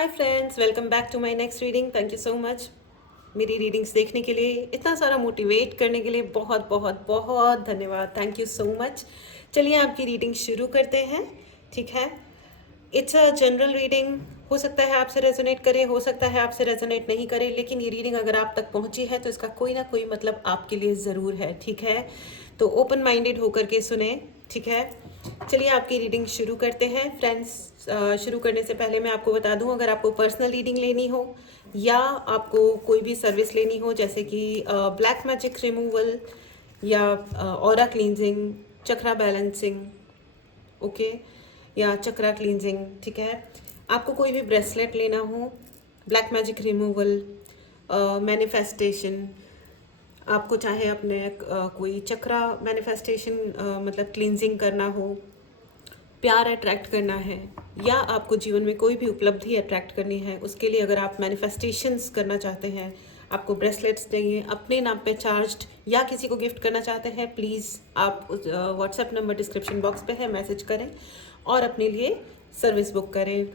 Hi friends, welcome back to my next reading. Thank you so much मेरी readings देखने के लिए, इतना सारा मोटिवेट करने के लिए बहुत बहुत बहुत धन्यवाद। Thank you so much. चलिए आपकी रीडिंग शुरू करते हैं। ठीक है, इट्स अ जनरल रीडिंग। हो सकता है आपसे रेजोनेट करे, हो सकता है आपसे रेजोनेट नहीं करे, लेकिन ये रीडिंग अगर आप तक पहुंची है तो इसका कोई ना कोई मतलब आपके लिए ज़रूर है। ठीक है, तो ओपन माइंडेड होकर के सुने। ठीक है, चलिए आपकी रीडिंग शुरू करते हैं फ्रेंड्स। शुरू करने से पहले मैं आपको बता दूं, अगर आपको पर्सनल रीडिंग लेनी हो या आपको कोई भी सर्विस लेनी हो, जैसे कि ब्लैक मैजिक रिमूवल या ऑरा क्लींजिंग, चक्रा बैलेंसिंग, ओके, या चक्रा क्लींजिंग, ठीक है, आपको कोई भी ब्रेसलेट लेना हो, ब्लैक मैजिक रिमूवल, मैनिफेस्टेशन, आपको चाहे अपने कोई चक्रा मैनिफेस्टेशन मतलब क्लींजिंग करना हो, प्यार अट्रैक्ट करना है, या आपको जीवन में कोई भी उपलब्धि अट्रैक्ट करनी है, उसके लिए अगर आप मैनिफेस्टेशंस करना चाहते हैं, आपको ब्रेसलेट्स चाहिए, अपने नाम पे चार्ज्ड या किसी को गिफ्ट करना चाहते हैं, प्लीज़ आप व्हाट्सएप नंबर डिस्क्रिप्शन बॉक्स पे है, मैसेज करें और अपने लिए सर्विस बुक करें।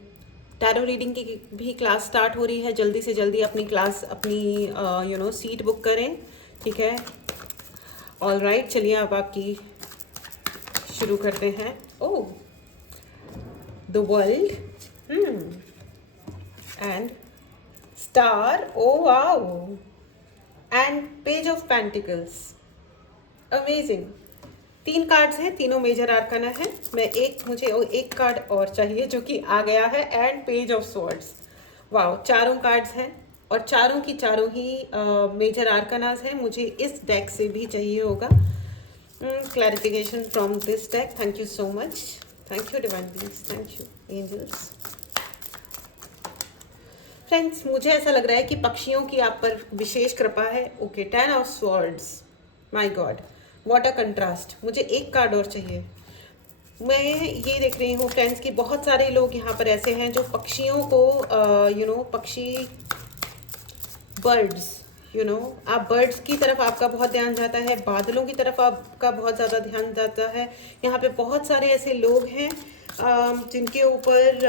टैरो रीडिंग की भी क्लास स्टार्ट हो रही है, जल्दी से जल्दी अपनी क्लास, अपनी सीट बुक करें। ठीक है, ऑल राइट, चलिए अब आपकी शुरू करते हैं। ओह, the world, and star, oh wow, and page of pentacles, amazing। तीन कार्ड्स हैं, तीनों मेजर आर्काना है। मुझे एक कार्ड और चाहिए जो कि आ गया है, and page of swords. Wow, चारों कार्ड्स हैं और चारों की चारों ही मेजर आर्कानाज हैं। मुझे इस डेक से भी चाहिए होगा clarification from this deck. Thank you so much, thank you divine beings, thank you angels. Friends, मुझे ऐसा लग रहा है कि पक्षियों की आप पर विशेष कृपा है। Okay, 10 of swords, my God, what a contrast. मुझे एक कार्ड और चाहिए। मैं ये देख रही हूँ फ्रेंड्स कि बहुत सारे लोग यहाँ पर ऐसे हैं जो पक्षियों को पक्षी, बर्ड्स, आप बर्ड्स की तरफ आपका बहुत ध्यान जाता है, बादलों की तरफ आपका बहुत ज़्यादा ध्यान जाता है। यहाँ पे बहुत सारे ऐसे लोग हैं जिनके ऊपर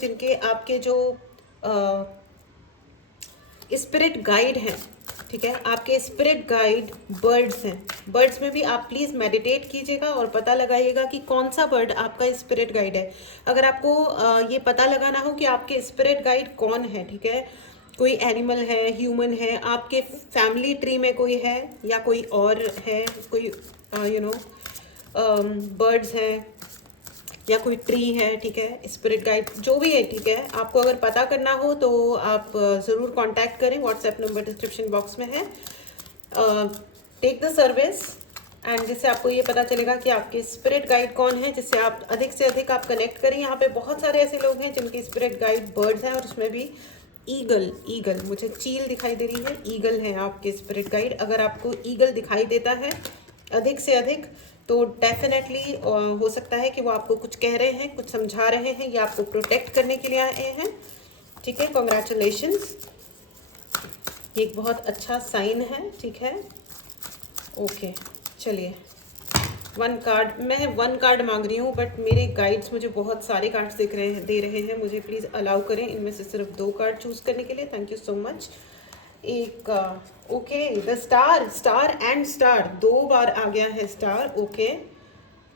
जिनके आपके जो स्पिरिट गाइड हैं। ठीक है, आपके स्पिरिट गाइड बर्ड्स हैं। बर्ड्स में भी आप प्लीज़ मेडिटेट कीजिएगा और पता लगाइएगा कि कौन सा बर्ड आपका स्पिरिट गाइड है। अगर आपको ये पता लगाना हो कि आपके स्पिरिट गाइड कौन है, ठीक है, कोई एनिमल है, ह्यूमन है, आपके फैमिली ट्री में कोई है या कोई और है, कोई बर्ड्स हैं या कोई ट्री है, ठीक है, स्पिरिट गाइड जो भी है, ठीक है, आपको अगर पता करना हो तो आप ज़रूर कांटेक्ट करें। व्हाट्सएप नंबर डिस्क्रिप्शन बॉक्स में है। टेक द सर्विस, एंड जिससे आपको ये पता चलेगा कि आपके स्पिरिट गाइड कौन है, जिससे आप अधिक से अधिक आप कनेक्ट करें। यहाँ पे बहुत सारे ऐसे लोग हैं जिनके स्पिरिट गाइड बर्ड्स हैं, और उसमें भी ईगल, मुझे चील दिखाई दे रही है, ईगल है आपके स्पिरिट गाइड। अगर आपको ईगल दिखाई देता है अधिक से अधिक, तो डेफिनेटली हो सकता है कि वो आपको कुछ कह रहे हैं, कुछ समझा रहे हैं, या आपको प्रोटेक्ट करने के लिए आए हैं। ठीक है, कॉन्ग्रेचुलेशंस, ये एक बहुत अच्छा साइन है। ठीक है, ओके, चलिए मैं वन कार्ड मांग रही हूँ, बट मेरे गाइड्स मुझे बहुत सारे कार्ड्स दे रहे हैं। मुझे प्लीज़ अलाउ करें इनमें से सिर्फ 2 कार्ड चूज़ करने के लिए। Thank you so much. एक okay, the star and star 2 बार आ गया है, star, okay,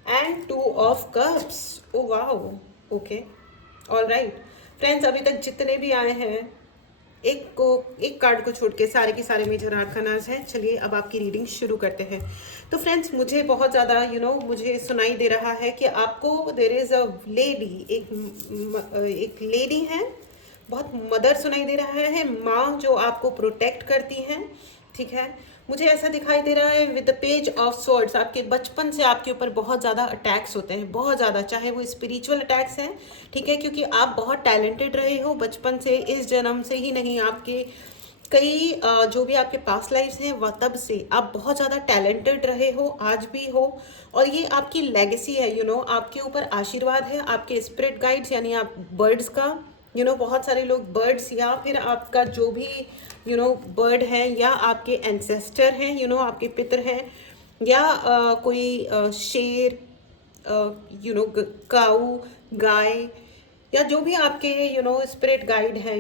and 2 of cups, oh wow, okay, all right. Friends, अभी तक जितने भी आए हैं, एक कार्ड को छोड़ के सारे के सारे मेजर आर्कानास हैं। चलिए अब आपकी रीडिंग शुरू करते हैं। तो फ्रेंड्स, मुझे बहुत ज़्यादा मुझे सुनाई दे रहा है कि आपको देर इज़ अ लेडी, एक लेडी है, बहुत मदर सुनाई दे रहा है, माँ जो आपको प्रोटेक्ट करती हैं। ठीक है, मुझे ऐसा दिखाई दे रहा है with the page of swords, आपके बचपन से आपके ऊपर बहुत ज़्यादा अटैक्स होते हैं, बहुत ज़्यादा, चाहे वो स्पिरिचुअल अटैक्स हैं, ठीक है, क्योंकि आप बहुत टैलेंटेड रहे हो बचपन से, इस जन्म से ही नहीं, आपके कई जो भी आपके पास्ट लाइफ्स हैं वह तब से आप बहुत ज़्यादा टैलेंटेड रहे हो, आज भी हो, और ये आपकी लेगेसी है। आपके ऊपर आशीर्वाद है आपके स्पिरिट गाइड्स, यानी आप बर्ड्स का, बहुत सारे लोग बर्ड्स, या फिर आपका जो भी बर्ड है, या आपके एंसेस्टर हैं, आपके पितर हैं, या कोई शेर, काऊ, गाय, या जो भी आपके स्पिरिट गाइड है,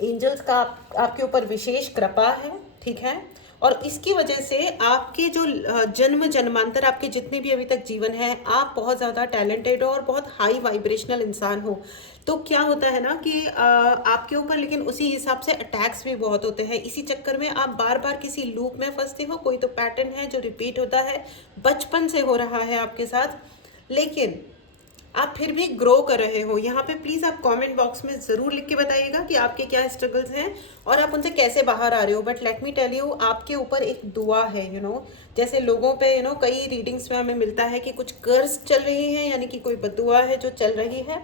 एंजल्स का आपके ऊपर विशेष कृपा है, ठीक है। और इसकी वजह से आपके जो जन्म जन्मांतर आपके जितने भी अभी तक जीवन है, आप बहुत ज़्यादा टैलेंटेड हो और बहुत हाई वाइब्रेशनल इंसान हो। तो क्या होता है ना कि आपके ऊपर लेकिन उसी हिसाब से अटैक्स भी बहुत होते हैं। इसी चक्कर में आप बार बार किसी लूप में फंसते हो। कोई तो पैटर्न है जो रिपीट होता है, बचपन से हो रहा है आपके साथ, लेकिन आप फिर भी ग्रो कर रहे हो। यहाँ पे प्लीज़ आप कमेंट बॉक्स में ज़रूर लिख के बताइएगा कि आपके क्या स्ट्रगल्स हैं और आप उनसे कैसे बाहर आ रहे हो। But let me tell you, आपके ऊपर एक दुआ है। जैसे लोगों पे कई रीडिंग्स में हमें मिलता है कि कुछ कर्स चल रही हैं, यानी कि कोई बदुआ है जो चल रही है,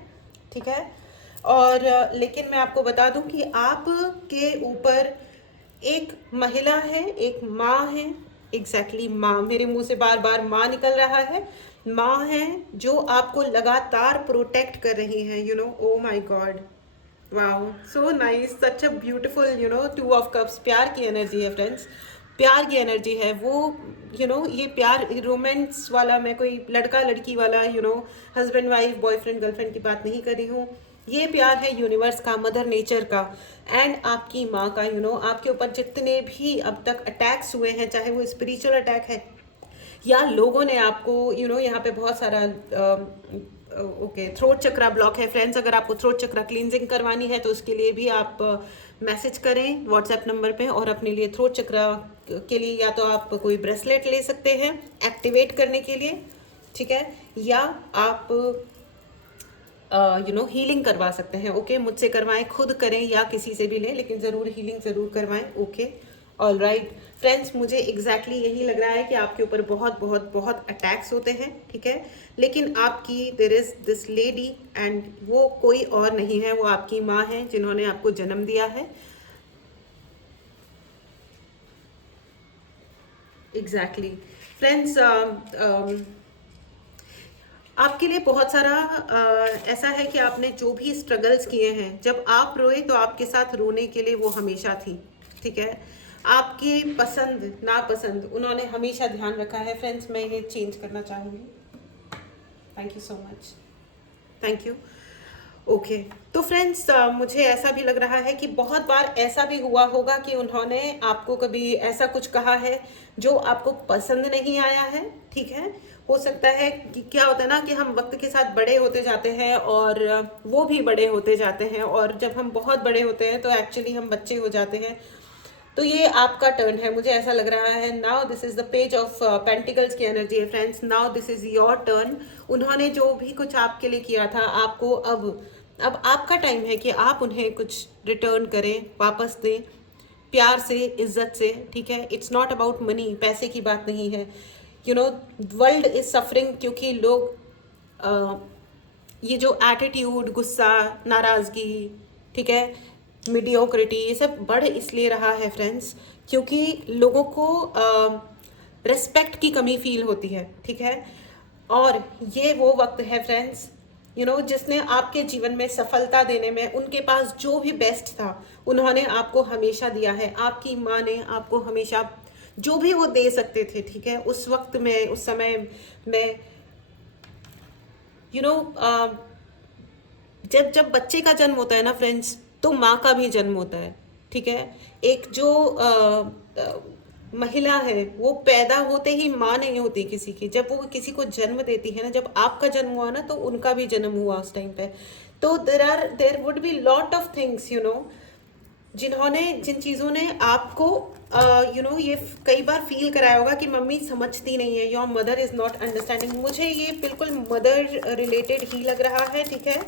ठीक है। और लेकिन मैं आपको बता दूं कि आपके ऊपर एक महिला है, एक माँ है। एग्जैक्टली माँ, मेरे मुंह से बार बार माँ निकल रहा है। माँ है जो आपको लगातार प्रोटेक्ट कर रही है। ओ my God, wow, so nice, such a beautiful two of cups. प्यार की एनर्जी है फ्रेंड्स, प्यार की एनर्जी है वो। ये प्यार रोमांस वाला, मैं कोई लड़का लड़की वाला हस्बैंड वाइफ बॉयफ्रेंड गर्लफ्रेंड की बात नहीं कर रही हूँ। ये प्यार है यूनिवर्स का, मदर नेचर का एंड आपकी माँ का। आपके ऊपर जितने भी अब तक अटैक्स हुए हैं, चाहे वो स्पिरिचुअल अटैक है या लोगों ने आपको यहाँ पे बहुत सारा ओके, थ्रोट चक्रा ब्लॉक है फ्रेंड्स। अगर आपको थ्रोट चक्रा क्लींजिंग करवानी है तो उसके लिए भी आप मैसेज करें व्हाट्सएप नंबर पे, और अपने लिए थ्रोट चक्रा के लिए या तो आप कोई ब्रेसलेट ले सकते हैं एक्टिवेट करने के लिए, ठीक है, या आप हीलिंग करवा सकते हैं। ओके, मुझसे करवाएं, खुद करें या किसी से भी लें, लेकिन ज़रूर हीलिंग ज़रूर करवाएं। ओके, ऑल राइट फ्रेंड्स, मुझे एग्जैक्टली यही लग रहा है कि आपके ऊपर बहुत बहुत बहुत अटैक्स होते हैं, ठीक है। लेकिन आपकी there is this lady and वो कोई और नहीं है, वो आपकी माँ है जिन्होंने आपको जन्म दिया है। एग्जैक्टली फ्रेंड्स, आपके लिए बहुत सारा ऐसा है कि आपने जो भी स्ट्रगल्स किए हैं, जब आप रोए तो आपके साथ रोने के लिए वो हमेशा थी, ठीक है। आपकी पसंद नापसंद उन्होंने हमेशा ध्यान रखा है। फ्रेंड्स, मैं ये चेंज करना चाहूँगी। Thank you so much, thank you. Okay, तो फ्रेंड्स, मुझे ऐसा भी लग रहा है कि बहुत बार ऐसा भी हुआ होगा कि उन्होंने आपको कभी ऐसा कुछ कहा है जो आपको पसंद नहीं आया है, ठीक है। हो सकता है कि क्या होता है ना कि हम वक्त के साथ बड़े होते जाते हैं और वो भी बड़े होते जाते हैं, और जब हम बहुत बड़े होते हैं तो एक्चुअली हम बच्चे हो जाते हैं। तो ये आपका टर्न है, मुझे ऐसा लग रहा है। Now this is the page of pentacles की एनर्जी है friends. Now this is your turn. उन्होंने जो भी कुछ आपके लिए किया था, आपको अब आपका टाइम है कि आप उन्हें कुछ रिटर्न करें, वापस दें, प्यार से, इज्जत से, ठीक है। इट्स नॉट अबाउट मनी, पैसे की बात नहीं है। वर्ल्ड इज सफरिंग क्योंकि लोग ये जो एटीट्यूड, गुस्सा, नाराज़गी, ठीक है, मीडियोक्रिटी, ये सब बढ़ इसलिए रहा है फ्रेंड्स क्योंकि लोगों को रिस्पेक्ट की कमी फील होती है, ठीक है। और ये वो वक्त है फ्रेंड्स, जिसने आपके जीवन में सफलता देने में, उनके पास जो भी बेस्ट था उन्होंने आपको हमेशा दिया है। आपकी माँ ने आपको हमेशा जो भी वो दे सकते थे, ठीक है, उस वक्त में, उस समय में, जब जब बच्चे का जन्म होता है ना फ्रेंड्स, तो माँ का भी जन्म होता है, ठीक है। एक जो महिला है वो पैदा होते ही माँ नहीं होती किसी की, जब वो किसी को जन्म देती है ना, जब आपका जन्म हुआ ना तो उनका भी जन्म हुआ उस टाइम पे। तो there would be lot of things जिन चीज़ों ने आपको ये कई बार फील कराया होगा कि मम्मी समझती नहीं है, your mother is not understanding. मुझे ये बिल्कुल मदर रिलेटेड ही लग रहा है, ठीक है,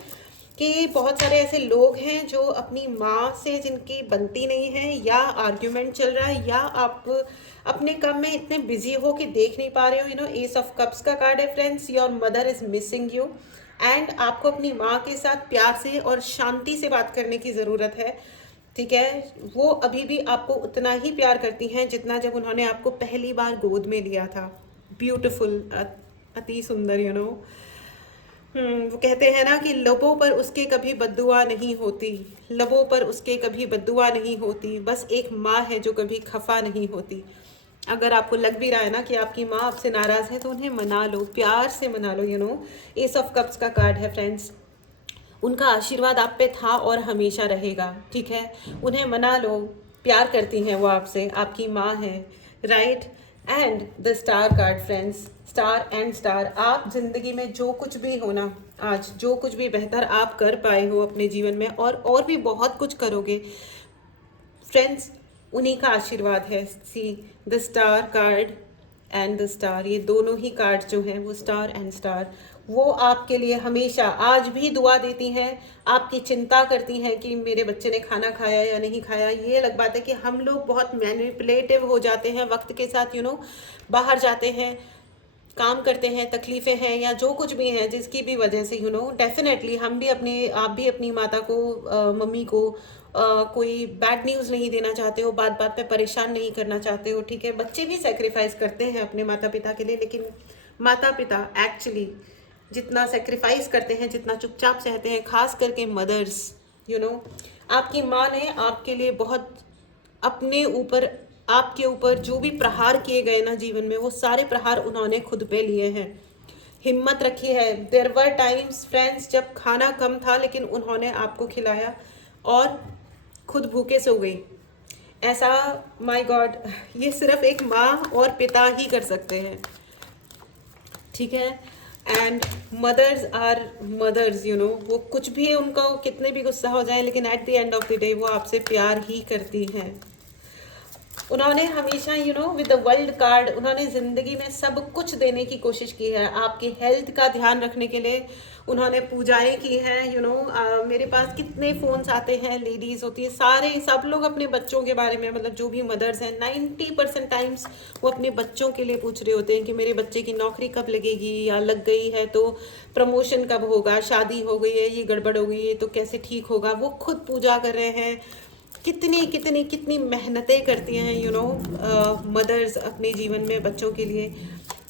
कि बहुत सारे ऐसे लोग हैं जो अपनी माँ से जिनकी बनती नहीं है, या आर्ग्यूमेंट चल रहा है, या आप अपने काम में इतने बिजी हो कि देख नहीं पा रहे हो। एस ऑफ कप्स का कार्ड है friends, your mother is missing you and आपको अपनी माँ के साथ प्यार से और शांति से बात करने की ज़रूरत है, ठीक है। वो अभी भी आपको उतना ही प्यार करती हैं जितना जब उन्होंने आपको पहली बार गोद में लिया था। ब्यूटीफुल, अति सुंदर, वो कहते हैं ना कि लबों पर उसके कभी बद्दुआ नहीं होती, लबों पर उसके कभी बद्दुआ नहीं होती, बस एक माँ है जो कभी खफा नहीं होती। अगर आपको लग भी रहा है ना कि आपकी माँ आपसे नाराज़ है तो उन्हें मना लो, प्यार से मना लो। एस ऑफ कप्स का कार्ड है फ्रेंड्स। उनका आशीर्वाद आप पे था और हमेशा रहेगा, ठीक है। उन्हें मना लो, प्यार करती हैं वो आपसे, आपकी माँ है, right. And the star card friends, star and star. आप जिंदगी में जो कुछ भी हो ना, आज जो कुछ भी बेहतर आप कर पाए हो अपने जीवन में, और भी बहुत कुछ करोगे फ्रेंड्स, उन्हीं का आशीर्वाद है। See the star card and the star, ये दोनों ही कार्ड जो हैं वो स्टार एंड स्टार, वो आपके लिए हमेशा आज भी दुआ देती हैं, आपकी चिंता करती हैं कि मेरे बच्चे ने खाना खाया या नहीं खाया। ये अलग बात है कि हम लोग बहुत मैनिपुलेटिव हो जाते हैं वक्त के साथ, बाहर जाते हैं, काम करते हैं, तकलीफ़ें हैं या जो कुछ भी हैं जिसकी भी वजह से डेफिनेटली आप भी अपनी माता को, मम्मी को कोई बैड न्यूज़ नहीं देना चाहते हो, बात बात पे परेशान नहीं करना चाहते हो, ठीक है। बच्चे भी सेक्रीफाइस करते हैं अपने माता पिता के लिए, लेकिन माता पिता एक्चुअली जितना सेक्रीफाइस करते हैं, जितना चुपचाप सहते हैं, खास करके मदर्स, आपकी माँ ने आपके लिए बहुत अपने ऊपर, आपके ऊपर जो भी प्रहार किए गए ना जीवन में, वो सारे प्रहार उन्होंने खुद पे लिए हैं, हिम्मत रखी है। देयर वर टाइम्स फ्रेंड्स जब खाना कम था, लेकिन उन्होंने आपको खिलाया और खुद भूखे सो गई। ऐसा माय गॉड, ये सिर्फ एक माँ और पिता ही कर सकते हैं, ठीक है। एंड मदर्स आर मदर्स, वो कुछ भी उनको कितने भी गुस्सा हो जाए, लेकिन at the end of the day वो आपसे प्यार ही करती हैं। उन्होंने हमेशा विद द वर्ल्ड कार्ड, उन्होंने ज़िंदगी में सब कुछ देने की कोशिश की है। आपकी हेल्थ का ध्यान रखने के लिए उन्होंने पूजाएं की हैं। मेरे पास कितने फ़ोन्स आते हैं, लेडीज़ होती है, सब लोग अपने बच्चों के बारे में, मतलब जो भी मदर्स हैं 90% टाइम्स वो अपने बच्चों के लिए पूछ रहे होते हैं कि मेरे बच्चे की नौकरी कब लगेगी, या लग गई है तो प्रमोशन कब होगा, शादी हो गई है, ये गड़बड़ हो गई है तो कैसे ठीक होगा। वो खुद पूजा कर रहे हैं। कितनी कितनी कितनी मेहनतें करती हैं मदर्स अपने जीवन में बच्चों के लिए।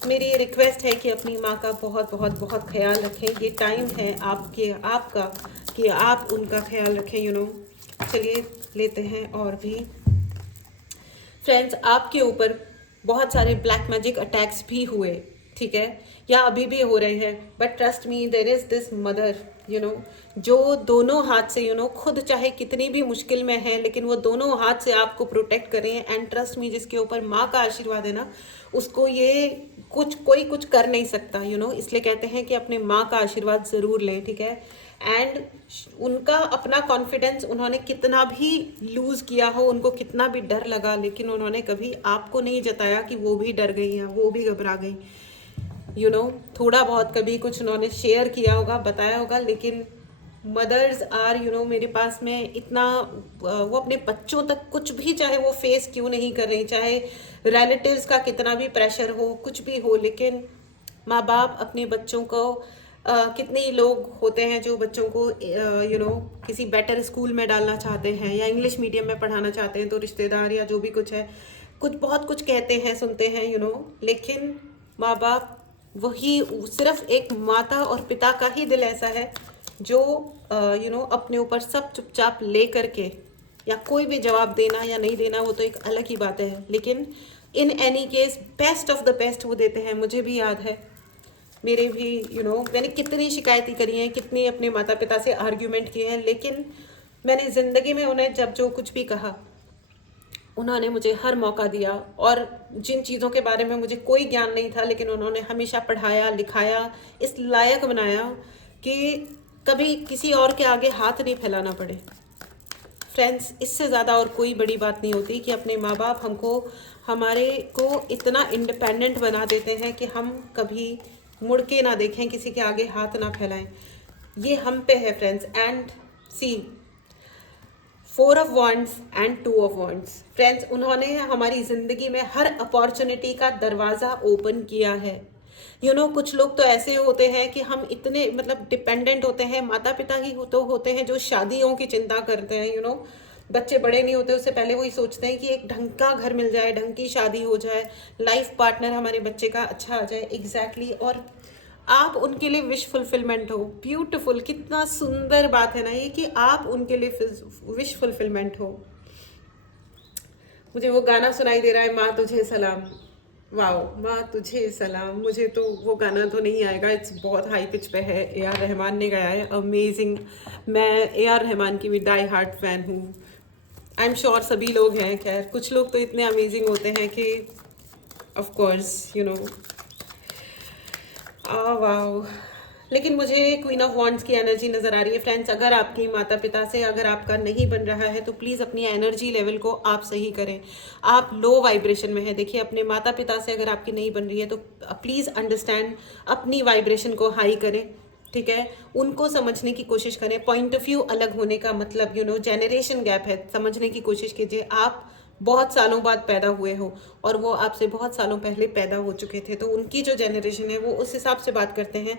मेरी रिक्वेस्ट है कि अपनी माँ का बहुत बहुत बहुत ख्याल रखें। ये टाइम है आपका कि आप उनका ख्याल रखें। चलिए लेते हैं और भी फ्रेंड्स, आपके ऊपर बहुत सारे ब्लैक मैजिक अटैक्स भी हुए, ठीक है, या अभी भी हो रहे हैं, but trust me there is this mother जो दोनों हाथ से खुद चाहे कितनी भी मुश्किल में है, लेकिन वो दोनों हाथ से आपको प्रोटेक्ट कर रही हैं। एंड ट्रस्ट मी, जिसके ऊपर माँ का आशीर्वाद है ना, उसको ये कोई कुछ कर नहीं सकता। इसलिए कहते हैं कि अपने माँ का आशीर्वाद ज़रूर लें, ठीक है। एंड उनका अपना कॉन्फिडेंस, उन्होंने कितना भी लूज़ किया हो, उनको कितना भी डर लगा, लेकिन उन्होंने कभी आपको नहीं जताया कि वो भी डर गई हैं, वो भी घबरा गई। थोड़ा बहुत कभी कुछ उन्होंने शेयर किया होगा, बताया होगा, लेकिन मदर्स आर मेरे पास में इतना, वो अपने बच्चों तक कुछ भी, चाहे वो फेस क्यों नहीं कर रही, चाहे रिलेटिव्स का कितना भी प्रेशर हो, कुछ भी हो, लेकिन माँ बाप अपने बच्चों को, कितने ही लोग होते हैं जो बच्चों को किसी बेटर स्कूल में डालना चाहते हैं या इंग्लिश मीडियम में पढ़ाना चाहते हैं, तो रिश्तेदार या जो भी कुछ है, बहुत कुछ कहते हैं, सुनते हैं, लेकिन माँ बाप वही, सिर्फ एक माता और पिता का ही दिल ऐसा है जो अपने ऊपर सब चुपचाप ले करके, या कोई भी जवाब देना या नहीं देना वो तो एक अलग ही बात है, लेकिन in any case best of the best वो देते हैं। मुझे भी याद है, मेरे भी मैंने कितनी शिकायतें करी हैं, कितनी अपने माता पिता से आर्ग्यूमेंट किए हैं, लेकिन मैंने ज़िंदगी में उन्हें जब जो कुछ भी कहा, उन्होंने मुझे हर मौका दिया। और जिन चीज़ों के बारे में मुझे कोई ज्ञान नहीं था, लेकिन उन्होंने हमेशा पढ़ाया, लिखाया, इस लायक बनाया कि कभी किसी और के आगे हाथ नहीं फैलाना पड़े। फ्रेंड्स, इससे ज़्यादा और कोई बड़ी बात नहीं होती कि अपने माँ बाप हमारे को इतना इंडिपेंडेंट बना देते हैं कि हम कभी मुड़ के ना देखें, किसी के आगे हाथ ना फैलाएं। ये हम पे है friends. And see 4 of wands and 2 of wands friends, उन्होंने हमारी ज़िंदगी में हर अपॉर्चुनिटी का दरवाज़ा ओपन किया है। कुछ लोग तो ऐसे होते हैं कि हम इतने मतलब डिपेंडेंट होते हैं, माता पिता ही तो होते हैं जो शादियों की चिंता करते हैं। बच्चे बड़े नहीं होते उससे पहले वही सोचते हैं कि एक ढंग का घर मिल जाए, ढंग की शादी हो जाए, लाइफ पार्टनर हमारे बच्चे का अच्छा आ जाए। एग्जैक्टली और आप उनके लिए विश फुलफिलमेंट हो। ब्यूटीफुल, कितना सुंदर बात है ना ये, कि आप उनके लिए विश फुलफिलमेंट हो। मुझे वो गाना सुनाई दे रहा है, माँ तुझे सलाम। वाओ, माँ तुझे सलाम। मुझे तो वो गाना तो नहीं आएगा, इट्स बहुत हाई पिच पे है, ए आर रहमान ने गाया है, अमेजिंग। मैं ए आर रहमान की भी डाई हार्ट फैन हूँ। आई एम श्योर सभी लोग हैं, खैर कुछ लोग तो इतने अमेजिंग होते हैं कि of course you know. Wow, लेकिन मुझे क्वीन ऑफ वॉन्ड्स की एनर्जी नज़र आ रही है फ्रेंड्स। अगर आपकी माता पिता से अगर आपका नहीं बन रहा है तो प्लीज़ अपनी एनर्जी लेवल को आप सही करें। आप लो वाइब्रेशन में है, देखिए अपने माता पिता से अगर आपकी नहीं बन रही है तो प्लीज़ अंडरस्टैंड, अपनी वाइब्रेशन को हाई करें, ठीक है। उनको समझने की कोशिश करें, पॉइंट ऑफ व्यू अलग होने का मतलब जेनरेशन गैप है, समझने की कोशिश कीजिए। आप बहुत सालों बाद पैदा हुए हो और वो आपसे बहुत सालों पहले पैदा हो चुके थे, तो उनकी जो जनरेशन है वो उस हिसाब से बात करते हैं।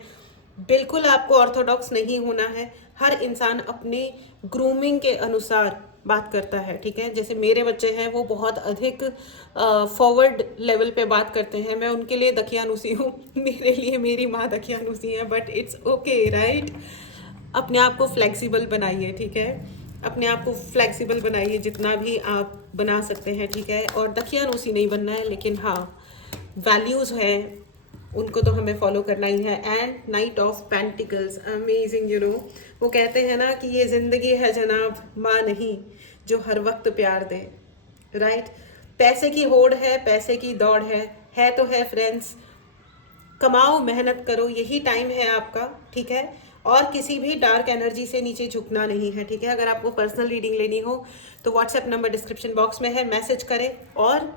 बिल्कुल आपको ऑर्थोडॉक्स नहीं होना है। हर इंसान अपने ग्रूमिंग के अनुसार बात करता है, ठीक है। जैसे मेरे बच्चे हैं वो बहुत अधिक फॉरवर्ड लेवल पे बात करते हैं, मैं उनके लिए दकियानुसी हूँ मेरे लिए मेरी माँ दकियानुसी है, बट इट्स ओके राइट। अपने आप को फ्लेक्सिबल बनाइए, ठीक है। अपने आप को फ्लेक्सिबल बनाइए जितना भी आप बना सकते हैं, ठीक है। और दकियानुसी नहीं बनना है, लेकिन हाँ वैल्यूज़ हैं उनको तो हमें फॉलो करना ही है। And night of pentacles, amazing वो कहते हैं ना कि ये ज़िंदगी है जनाब, माँ नहीं जो हर वक्त प्यार दे, राइट। पैसे की होड़ है, पैसे की दौड़ है तो है फ्रेंड्स। कमाओ, मेहनत करो, यही टाइम है आपका, ठीक है। और किसी भी डार्क एनर्जी से नीचे झुकना नहीं है, ठीक है। अगर आपको पर्सनल रीडिंग लेनी हो तो व्हाट्सएप नंबर डिस्क्रिप्शन बॉक्स में है, मैसेज करें और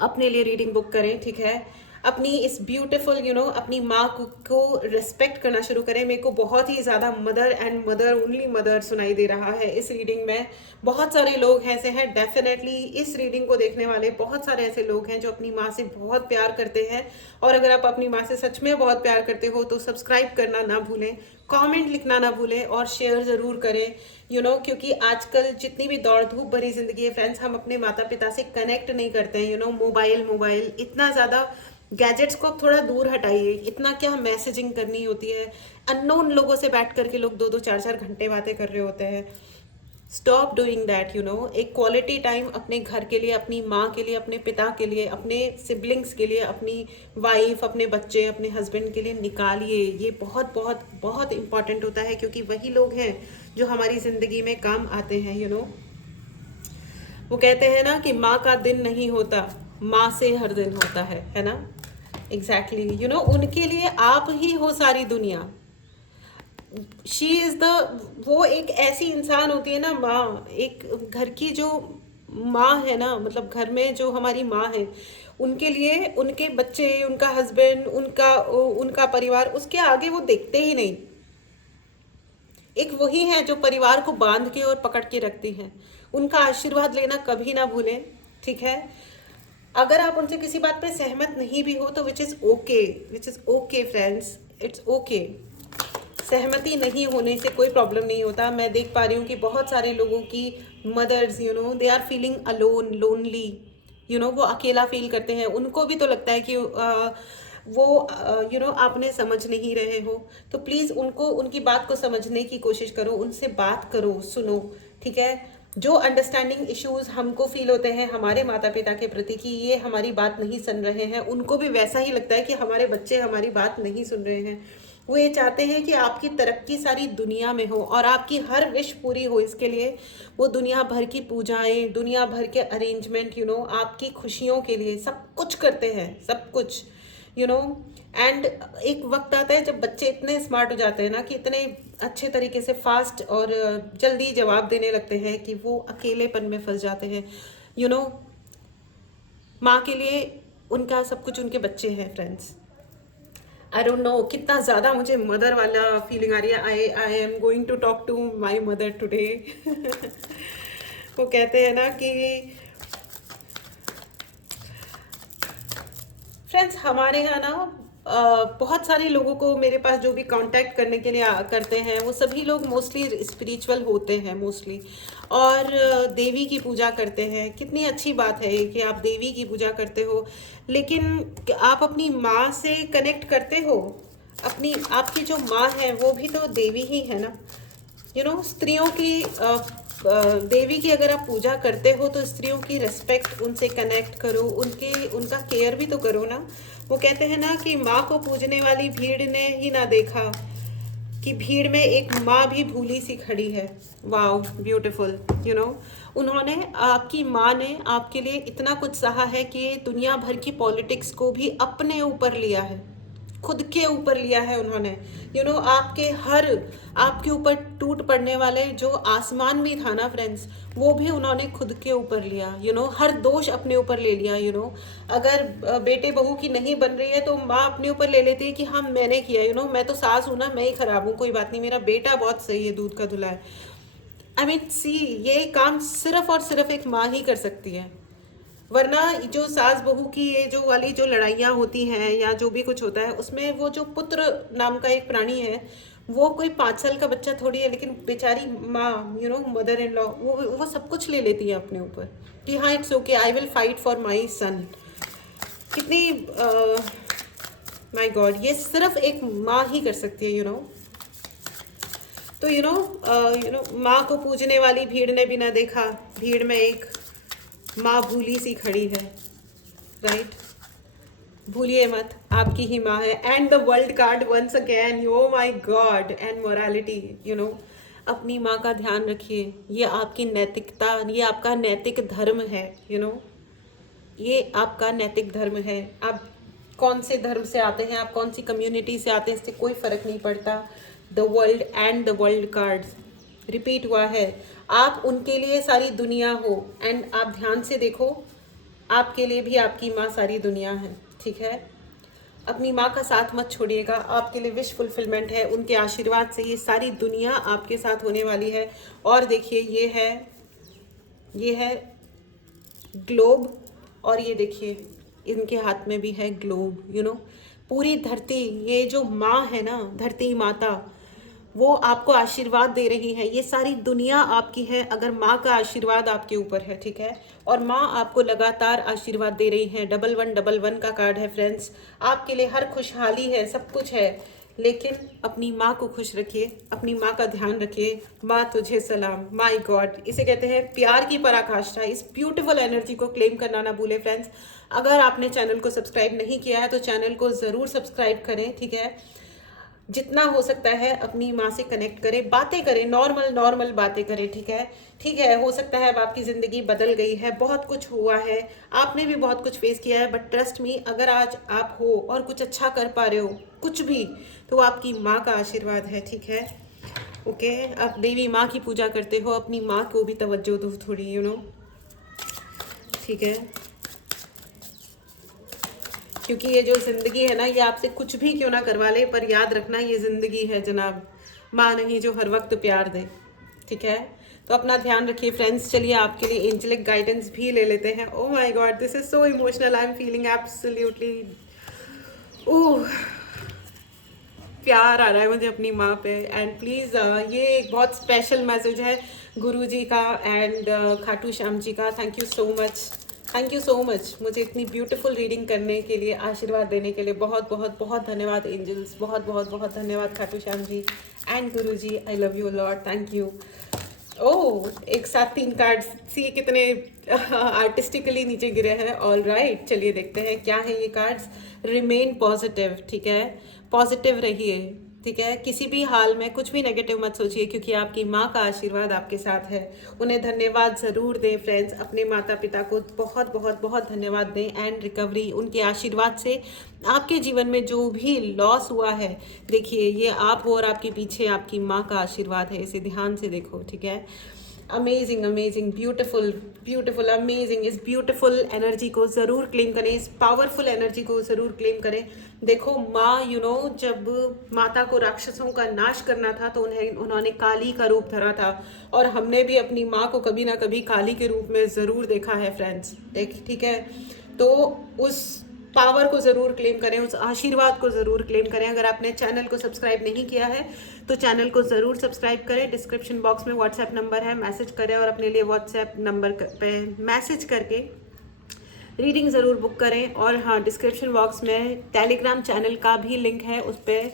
अपने लिए रीडिंग बुक करें, ठीक है। अपनी इस ब्यूटीफुल अपनी माँ को रिस्पेक्ट करना शुरू करें। मेरे को बहुत ही ज़्यादा mother and mother only mother सुनाई दे रहा है इस रीडिंग में। बहुत सारे लोग ऐसे हैं, डेफिनेटली इस रीडिंग को देखने वाले बहुत सारे ऐसे लोग हैं जो अपनी माँ से बहुत प्यार करते हैं। और अगर आप अपनी माँ से सच में बहुत प्यार करते हो तो सब्सक्राइब करना ना भूलें, कमेंट लिखना ना भूलें और शेयर ज़रूर करें, क्योंकि आजकल जितनी भी दौड़ धूप भरी जिंदगी है फ्रेंड्स, हम अपने माता पिता से कनेक्ट नहीं करते हैं। मोबाइल इतना ज़्यादा, गैजेट्स को अब थोड़ा दूर हटाइए। इतना क्या मैसेजिंग करनी होती है, अननोन लोगों से बैठ करके लोग 2-2 4-4 घंटे बातें कर रहे होते हैं। स्टॉप डूइंग दैट, एक क्वालिटी टाइम अपने घर के लिए, अपनी माँ के लिए, अपने पिता के लिए, अपने सिबलिंग्स के लिए, अपनी वाइफ, अपने बच्चे, अपने हस्बैंड के लिए निकालिए। ये बहुत बहुत बहुत इंपॉर्टेंट होता है, क्योंकि वही लोग हैं जो हमारी ज़िंदगी में काम आते हैं। वो कहते हैं ना कि माँ का दिन नहीं होता, माँ से हर दिन होता है ना। एग्जैक्टली उनके लिए आप ही हो सारी दुनिया। शी इज़ द, वो एक ऐसी इंसान होती है ना माँ, एक घर की जो माँ है ना, मतलब घर में जो हमारी माँ है, उनके लिए उनके बच्चे, उनका हस्बैंड, उनका उनका परिवार, उसके आगे वो देखते ही नहीं। एक वही है जो परिवार को बांध के और पकड़ के रखती हैं। उनका आशीर्वाद लेना कभी ना भूलें, ठीक है। अगर आप उनसे किसी बात पे सहमत नहीं भी हो तो which is okay friends, it's okay. सहमति नहीं होने से कोई प्रॉब्लम नहीं होता। मैं देख पा रही हूँ कि बहुत सारे लोगों की mothers they are feeling alone, lonely, वो अकेला फील करते हैं। उनको भी तो लगता है कि वो आपने समझ नहीं रहे हो, तो प्लीज़ उनको, उनकी बात को समझने की कोशिश करो, उनसे बात करो, सुनो, ठीक है। जो अंडरस्टैंडिंग इश्यूज हमको फील होते हैं हमारे माता पिता के प्रति कि ये हमारी बात नहीं सुन रहे हैं, उनको भी वैसा ही लगता है कि हमारे बच्चे हमारी बात नहीं सुन रहे हैं। वो ये चाहते हैं कि आपकी तरक्की सारी दुनिया में हो और आपकी हर विश पूरी हो। इसके लिए वो दुनिया भर की पूजाएं, दुनिया भर के अरेंजमेंट, आपकी खुशियों के लिए सब कुछ करते हैं, सब कुछ, एंड एक वक्त आता है जब बच्चे इतने स्मार्ट हो जाते हैं ना, कि इतने अच्छे तरीके से फास्ट और जल्दी जवाब देने लगते हैं कि वो अकेलेपन में फंस जाते हैं। माँ के लिए उनका सब कुछ उनके बच्चे हैं फ्रेंड्स। आई डोंट नो कितना ज़्यादा मुझे मदर वाला फीलिंग आ रही है। I am going to talk to my mother today. वो कहते हैं ना कि फ्रेंड्स, हमारे यहाँ ना बहुत सारे लोगों को मेरे पास जो भी कांटेक्ट करने के लिए करते हैं, वो सभी लोग मोस्टली स्पिरिचुअल होते हैं मोस्टली, और देवी की पूजा करते हैं। कितनी अच्छी बात है कि आप देवी की पूजा करते हो, लेकिन आप अपनी माँ से कनेक्ट करते हो। अपनी, आपकी जो माँ है वो भी तो देवी ही है ना। स्त्रियों की देवी की अगर आप पूजा करते हो तो स्त्रियों की रिस्पेक्ट, उनसे कनेक्ट करो, उनका केयर भी तो करो ना। वो कहते हैं ना कि माँ को पूजने वाली भीड़ ने ही ना देखा कि भीड़ में एक माँ भी भूली सी खड़ी है। Wow, beautiful, you know. उन्होंने, आपकी माँ ने आपके लिए इतना कुछ सहा है कि दुनिया भर की पॉलिटिक्स को भी अपने ऊपर लिया है, खुद के ऊपर लिया है उन्होंने। यू नो, आपके ऊपर टूट पड़ने वाले जो आसमान भी था ना फ्रेंड्स, वो भी उन्होंने खुद के ऊपर लिया। यू नो, हर दोष अपने ऊपर ले लिया। यू नो, अगर बेटे बहू की नहीं बन रही है तो माँ अपने ऊपर ले लेती है कि हाँ मैंने किया। यू नो, मैं तो सास हूँ ना, मैं ही खराब हूँ, कोई बात नहीं, मेरा बेटा बहुत सही है, दूध का धुला है। आई मीन सी, ये काम सिर्फ और सिर्फ एक माँ ही कर सकती है। वरना जो सास बहू की ये जो वाली जो लड़ाइयाँ होती हैं या जो भी कुछ होता है, उसमें वो जो पुत्र नाम का एक प्राणी है, वो कोई 5 साल का बच्चा थोड़ी है, लेकिन बेचारी माँ, you know, mother in law, वो सब कुछ ले लेती है अपने ऊपर कि हाँ it's okay, I will fight for my son. कितनी माय गॉड, ये सिर्फ एक माँ ही कर सकती है। यू नो, तो यू नो माँ को पूजने वाली भीड़ ने भी ना देखा, भीड़ में एक माँ भूली सी खड़ी है, राइट। भूलिए मत, आपकी ही माँ है। And the world card once again, oh my God, and morality. You know, अपनी माँ का ध्यान रखिए, ये आपकी नैतिकता, ये आपका नैतिक धर्म है। यू नो, ये आपका नैतिक धर्म है। आप कौन से धर्म से आते हैं, आप कौन सी कम्युनिटी से आते हैं, इससे कोई फर्क नहीं पड़ता। The world and the world cards repeat हुआ है, आप उनके लिए सारी दुनिया हो। एंड आप ध्यान से देखो, आपके लिए भी आपकी माँ सारी दुनिया है, ठीक है। अपनी माँ का साथ मत छोड़िएगा, आपके लिए विश फुलफिलमेंट है, उनके आशीर्वाद से ये सारी दुनिया आपके साथ होने वाली है। और देखिए, ये है ग्लोब, और ये देखिए इनके हाथ में भी है ग्लोब। यू नो, पूरी धरती, ये जो माँ है ना, धरती माता, वो आपको आशीर्वाद दे रही है। ये सारी दुनिया आपकी है अगर माँ का आशीर्वाद आपके ऊपर है, ठीक है। और माँ आपको लगातार आशीर्वाद दे रही है। 1111 का कार्ड है फ्रेंड्स, आपके लिए हर खुशहाली है, सब कुछ है, लेकिन अपनी माँ को खुश रखिए, अपनी माँ का ध्यान रखिए। माँ तुझे सलाम। माय गॉड, इसे कहते हैं प्यार की पराकाष्ठा। इस ब्यूटीफुल एनर्जी को क्लेम करना ना भूले फ्रेंड्स। अगर आपने चैनल को सब्सक्राइब नहीं किया है तो चैनल को ज़रूर सब्सक्राइब करें, ठीक है। जितना हो सकता है अपनी माँ से कनेक्ट करें, बातें करें, नॉर्मल बातें करें, ठीक है। हो सकता है अब आपकी ज़िंदगी बदल गई है, बहुत कुछ हुआ है, आपने भी बहुत कुछ फेस किया है, बट ट्रस्ट मी, अगर आज आप हो और कुछ अच्छा कर पा रहे हो, कुछ भी, तो आपकी माँ का आशीर्वाद है, ठीक है। ओके, आप देवी माँ की पूजा करते हो, अपनी माँ को भी तवज्जो दो थोड़ी, यू नो, ठीक है। क्योंकि ये जो ज़िंदगी है ना, ये आपसे कुछ भी क्यों ना करवा ले, पर याद रखना ये ज़िंदगी है जनाब, माँ नहीं जो हर वक्त प्यार दे, ठीक है। तो अपना ध्यान रखिए फ्रेंड्स। चलिए आपके लिए एंजेलिक गाइडेंस भी ले लेते हैं। Oh my god, this is so emotional, I am feeling absolutely, oh, प्यार आ रहा है मुझे अपनी माँ पे। एंड प्लीज़ ये एक बहुत स्पेशल मैसेज है गुरु जी का एंड खाटू श्याम जी का। Thank you so much, thank you so much, मुझे इतनी ब्यूटीफुल रीडिंग करने के लिए, आशीर्वाद देने के लिए बहुत बहुत बहुत धन्यवाद एंजल्स, बहुत बहुत बहुत धन्यवाद Khatu Shyam ji and Guru ji. I love you lord, thank you. Oh, एक साथ 3 कार्ड्स, सी कितने आर्टिस्टिकली नीचे गिरे हैं। ऑल राइट, चलिए देखते हैं क्या है ये कार्ड्स। रिमेन पॉजिटिव, ठीक है, पॉजिटिव रहिए, ठीक है। किसी भी हाल में कुछ भी नेगेटिव मत सोचिए, क्योंकि आपकी माँ का आशीर्वाद आपके साथ है। उन्हें धन्यवाद ज़रूर दें फ्रेंड्स, अपने माता पिता को बहुत बहुत बहुत धन्यवाद दें। एंड रिकवरी, उनके आशीर्वाद से आपके जीवन में जो भी लॉस हुआ है, देखिए ये आप हो और आपके पीछे आपकी माँ का आशीर्वाद है, इसे ध्यान से देखो, ठीक है। Amazing amazing, beautiful beautiful, amazing. इस ब्यूटीफुल एनर्जी को ज़रूर क्लेम करें, इस पावरफुल एनर्जी को ज़रूर क्लेम करें। देखो माँ, यू नो, जब माता को राक्षसों का नाश करना था तो उन्होंने काली का रूप धरा था, और हमने भी अपनी माँ को कभी ना कभी काली के रूप में ज़रूर देखा है फ्रेंड्स, ठीक है। तो उस पावर को ज़रूर क्लेम करें, उस आशीर्वाद को ज़रूर क्लेम करें। अगर आपने चैनल को सब्सक्राइब नहीं किया है तो चैनल को ज़रूर सब्सक्राइब करें। डिस्क्रिप्शन बॉक्स में व्हाट्सएप नंबर है, मैसेज करें और अपने लिए व्हाट्सएप नंबर पे मैसेज करके रीडिंग ज़रूर बुक करें। और हाँ, डिस्क्रिप्शन बॉक्स में टेलीग्राम चैनल का भी लिंक है, उस पर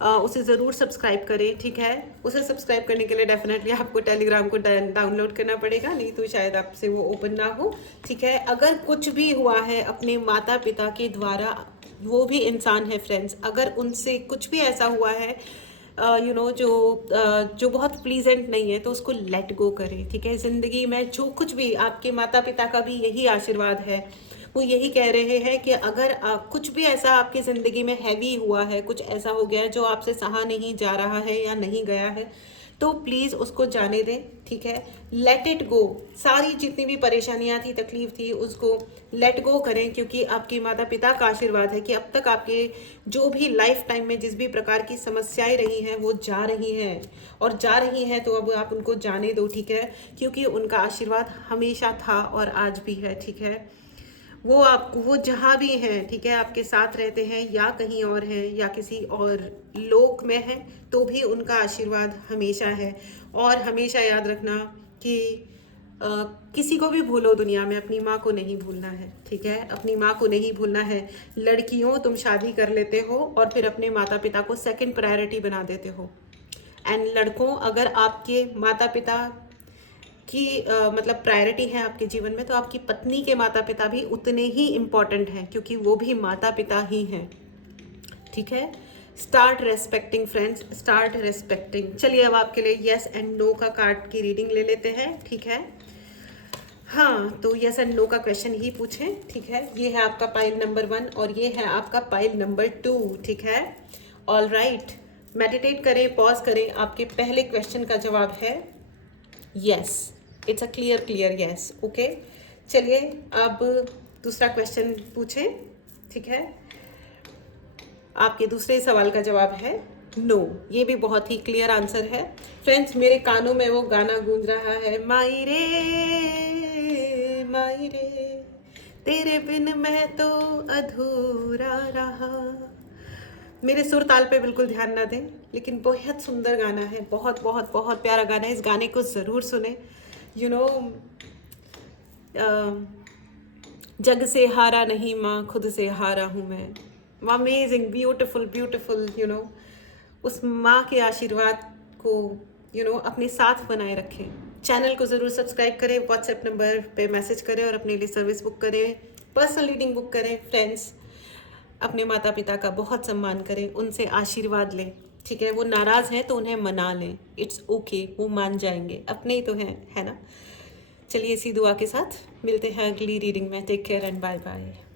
उसे ज़रूर सब्सक्राइब करें, ठीक है। उसे सब्सक्राइब करने के लिए डेफिनेटली आपको टेलीग्राम को डाउनलोड करना पड़ेगा, नहीं तो शायद आपसे वो ओपन ना हो, ठीक है। अगर कुछ भी हुआ है अपने माता पिता के द्वारा, वो भी इंसान है फ्रेंड्स, अगर उनसे कुछ भी ऐसा हुआ है जो बहुत प्लीजेंट नहीं है, तो उसको लेट गो करें, ठीक है। ज़िंदगी में जो कुछ भी, आपके माता पिता का भी यही आशीर्वाद है, वो यही कह रहे हैं कि अगर कुछ भी ऐसा आपकी ज़िंदगी में हैवी हुआ है, कुछ ऐसा हो गया है जो आपसे सहा नहीं जा रहा है या नहीं गया है, तो प्लीज़ उसको जाने दें, ठीक है। लेट इट गो, सारी जितनी भी परेशानियां थी, तकलीफ थी, उसको लेट गो करें, क्योंकि आपके माता पिता का आशीर्वाद है कि अब तक आपके जो भी लाइफ टाइम में जिस भी प्रकार की समस्याएं रही हैं वो जा रही हैं, और जा रही हैं, तो अब आप उनको जाने दो, ठीक है। क्योंकि उनका आशीर्वाद हमेशा था और आज भी है, ठीक है। वो जहाँ भी हैं, ठीक है, आपके साथ रहते हैं या कहीं और हैं या किसी और लोक में हैं, तो भी उनका आशीर्वाद हमेशा है। और हमेशा याद रखना कि किसी को भी भूलो दुनिया में, अपनी माँ को नहीं भूलना है, ठीक है। अपनी माँ को नहीं भूलना है। लड़कियों, तुम शादी कर लेते हो और फिर अपने माता पिता को सेकंड प्रायोरिटी बना देते हो। एंड लड़कों, अगर आपके माता पिता की मतलब प्रायोरिटी है आपके जीवन में, तो आपकी पत्नी के माता पिता भी उतने ही इम्पॉर्टेंट हैं, क्योंकि वो भी माता पिता ही हैं, ठीक है। Start respecting friends, start respecting. चलिए अब आपके लिए येस एंड नो का कार्ड की रीडिंग ले लेते हैं, ठीक है। हाँ, तो येस एंड नो का क्वेश्चन ही पूछें, ठीक है। ये है आपका पाइल नंबर 1 और ये है आपका पाइल नंबर 2, ठीक है। ऑल राइट, मेडिटेट करें, पॉज करें। आपके पहले क्वेश्चन का जवाब है yes, it's a clear yes, okay. चलिए अब दूसरा क्वेश्चन पूछें, ठीक है। आपके दूसरे सवाल का जवाब है नो, ये भी बहुत ही क्लियर आंसर है फ्रेंड्स। मेरे कानों में वो गाना गूंज रहा है, माई रे तेरे बिन मैं तो अधूरा रहा। मेरे सुर ताल पे बिल्कुल ध्यान ना दें, लेकिन बहुत सुंदर गाना है, बहुत बहुत बहुत प्यारा गाना है। इस गाने को ज़रूर सुने। जग से हारा नहीं माँ, खुद से हारा हूँ मैं। अमेजिंग, ब्यूटिफुल ब्यूटिफुल, उस माँ के आशीर्वाद को अपने साथ बनाए रखें। चैनल को ज़रूर सब्सक्राइब करें, व्हाट्सएप नंबर पे मैसेज करें और अपने लिए सर्विस बुक करें, पर्सनल रीडिंग बुक करें। फ्रेंड्स, अपने माता पिता का बहुत सम्मान करें, उनसे आशीर्वाद लें, ठीक है। वो नाराज़ हैं तो उन्हें मना लें, इट्स ओके, वो मान जाएंगे, अपने ही तो हैं, है ना। चलिए इसी दुआ के साथ मिलते हैं अगली रीडिंग में। Take care and bye bye.